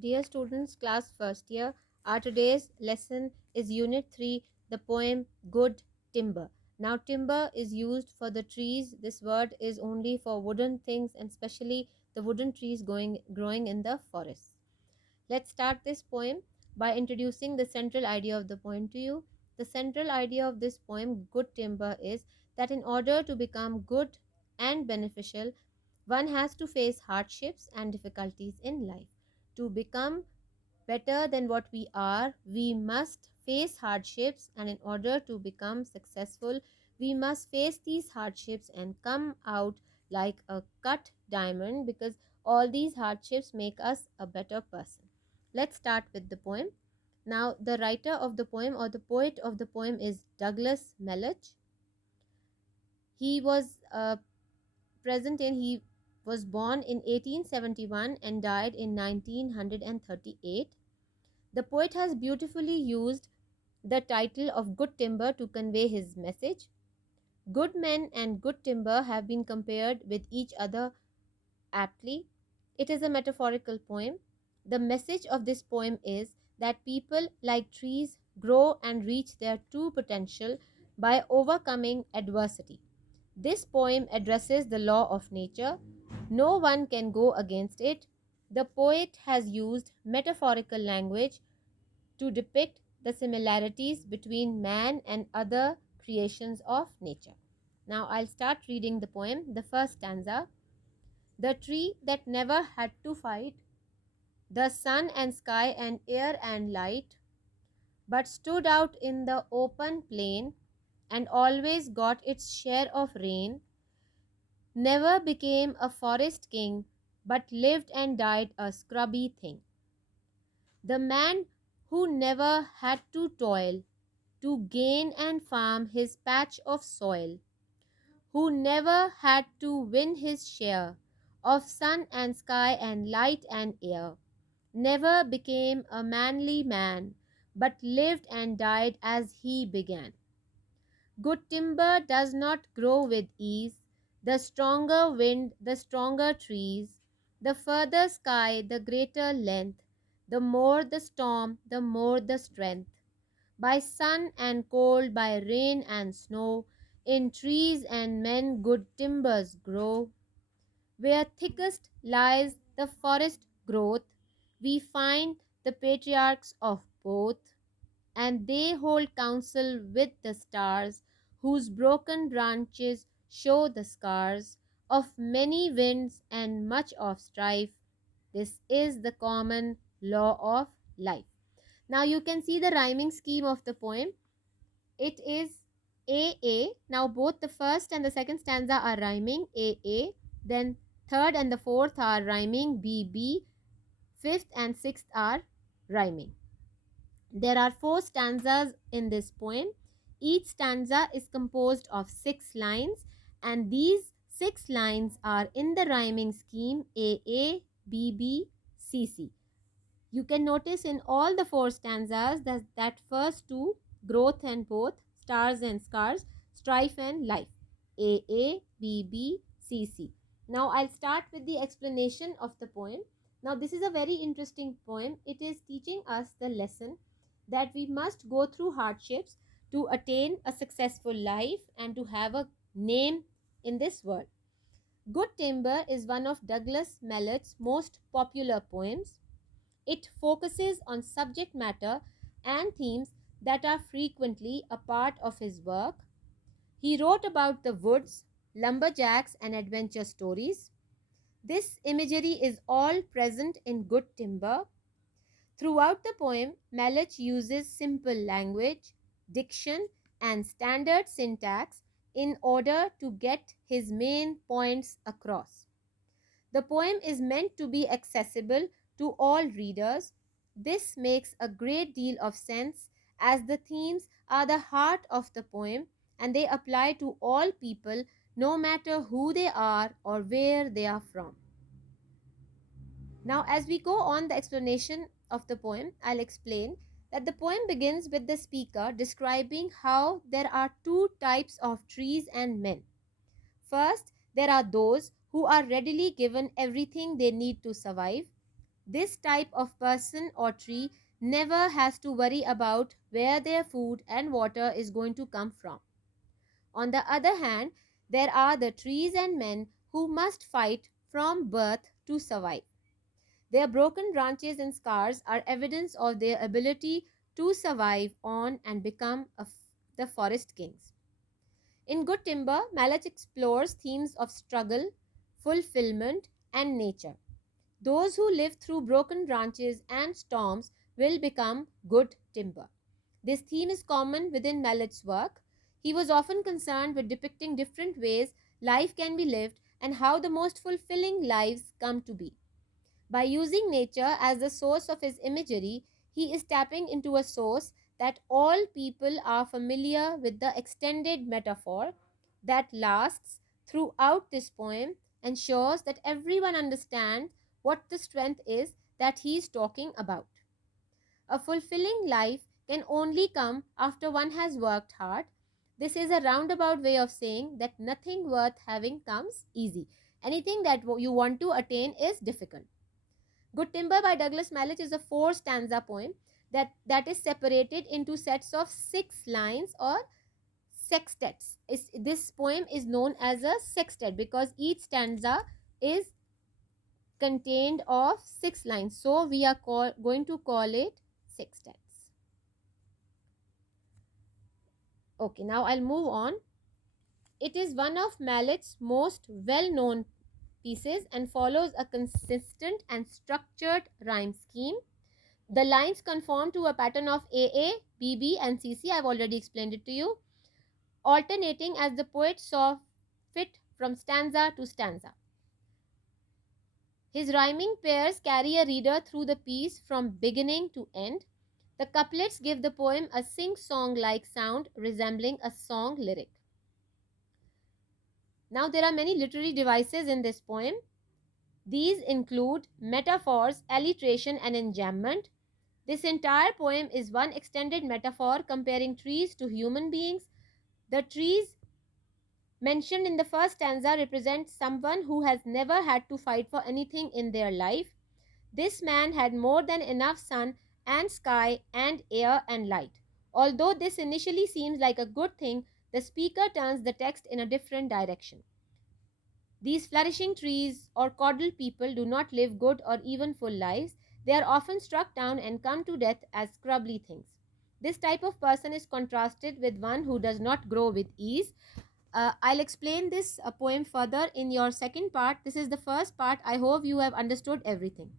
Dear students, class first year, our today's lesson is Unit 3, the poem Good Timber. Now, timber is used for the trees. This word is only for wooden things and especially the wooden trees growing in the forest. Let's start this poem by introducing the central idea of the poem to you. The central idea of this poem, Good Timber, is that in order to become good and beneficial, one has to face hardships and difficulties in life. To become better than what we are, we must face hardships, and in order to become successful, we must face these hardships and come out like a cut diamond because all these hardships make us a better person. Let's start with the poem. Now, the writer of the poem or the poet of the poem is Douglas Melch. He was he was born in 1871 and died in 1938. The poet has beautifully used the title of Good Timber to convey his message. Good men and good timber have been compared with each other aptly. It is a metaphorical poem. The message of this poem is that people, like trees, grow and reach their true potential by overcoming adversity. This poem addresses the law of nature. No one can go against it. The poet has used metaphorical language to depict the similarities between man and other creations of nature. Now I'll start reading the poem. The first stanza: the tree that never had to fight the sun and sky and air and light, but stood out in the open plain and always got its share of rain, never became a forest king, but lived and died a scrubby thing. The man who never had to toil to gain and farm his patch of soil, who never had to win his share of sun and sky and light and air, never became a manly man, but lived and died as he began. Good timber does not grow with ease. The stronger wind, the stronger trees, the further sky, the greater length, the more the storm, the more the strength. By sun and cold, by rain and snow, in trees and men good timbers grow. Where thickest lies the forest growth, we find the patriarchs of both, and they hold counsel with the stars, whose broken branches show the scars of many winds and much of strife. This is the common law of life. Now you can see the rhyming scheme of the poem. It is A. Now both the first and the second stanza are rhyming, A. Then third and the fourth are rhyming, B. Fifth and sixth are rhyming. There are 4 stanzas in this poem. Each stanza is composed of 6 lines, and these 6 lines are in the rhyming scheme A, C. You can notice in all the 4 stanzas that first two, growth and both, stars and scars, strife and life, A, C. Now I'll start with the explanation of the poem. Now this is a very interesting poem. It is teaching us the lesson that we must go through hardships to attain a successful life and to have a name in this world. Good Timber is one of Douglas Mallet's most popular poems. It focuses on subject matter and themes that are frequently a part of his work. He wrote about the woods, lumberjacks, and adventure stories. This imagery is all present in Good Timber. Throughout the poem, Malech uses simple language, diction, and standard syntax in order to get his main points across. The poem is meant to be accessible to all readers. This makes a great deal of sense as the themes are the heart of the poem and they apply to all people no matter who they are or where they are from. Now, as we go on the explanation of the poem, I'll explain that the poem begins with the speaker describing how there are 2 types of trees and men. First, there are those who are readily given everything they need to survive. This type of person or tree never has to worry about where their food and water is going to come from. On the other hand, there are the trees and men who must fight from birth to survive. Their broken branches and scars are evidence of their ability to survive on and become the forest kings. In Good Timber, Malach explores themes of struggle, fulfillment, and nature. Those who live through broken branches and storms will become good timber. This theme is common within Mallet's work. He was often concerned with depicting different ways life can be lived and how the most fulfilling lives come to be. By using nature as the source of his imagery, he is tapping into a source that all people are familiar with, the extended metaphor that lasts throughout this poem ensures that everyone understands what the strength is that he is talking about. A fulfilling life can only come after one has worked hard. This is a roundabout way of saying that nothing worth having comes easy. Anything that you want to attain is difficult. Good Timber by Douglas Mallet is a four stanza poem that is separated into sets of 6 lines or sextets. This poem is known as a sextet because each stanza is contained of 6 lines. So we are going to call it sextets. Okay, now I'll move on. It is one of Mallet's most well-known pieces and follows a consistent and structured rhyme scheme. The lines conform to a pattern of AA, BB, and CC. I've already explained it to you, alternating as the poet saw fit from stanza to stanza. His rhyming pairs carry a reader through the piece from beginning to end. The couplets give the poem a sing-song like sound resembling a song lyric. Now, there are many literary devices in this poem. These include metaphors, alliteration, and enjambment. This entire poem is one extended metaphor comparing trees to human beings. The trees mentioned in the first stanza represent someone who has never had to fight for anything in their life. This man had more than enough sun and sky and air and light. Although this initially seems like a good thing, the speaker turns the text in a different direction. These flourishing trees or caudal people do not live good or even full lives. They are often struck down and come to death as scrubbly things. This type of person is contrasted with one who does not grow with ease. I'll explain this poem further in your second part. This is the first part. I hope you have understood everything.